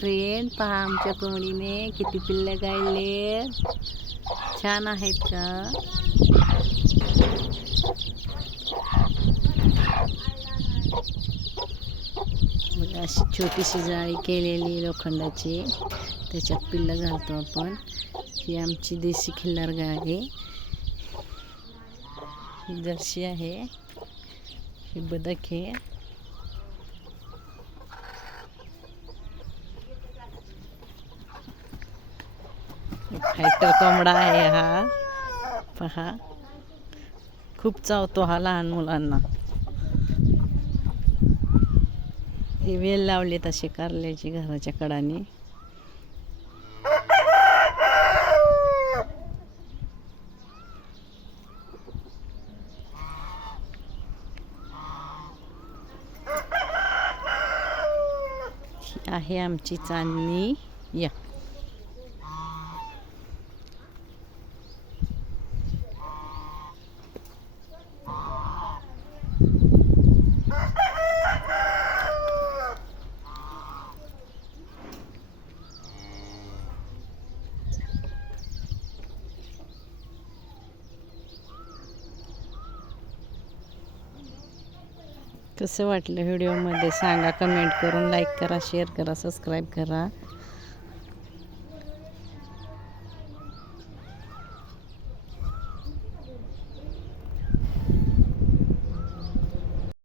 Friend पहा आमच्या कोंबडीने किती पिल्ले गायले छान आहेत का? अशी छोटीशी जाळी केलेली लोखंडाची. त्याच्यात पिल्लं घालतो आपण. ही आमची देशी खिल्लार गाय आहे. ही जर्सी आहे. ही बदक आहे. फायटर कोंबडा आहे हा. पहा. खूप चावतो हा लहान मुलांना. हे वेल लावले तसे कारल्याची घराच्या कडाने. आहे आमची चांदणी. या. कसं वाटलं व्हिडिओमध्ये? सांगा कमेंट करून लाईक करा शेअर करा सबस्क्राईब करा.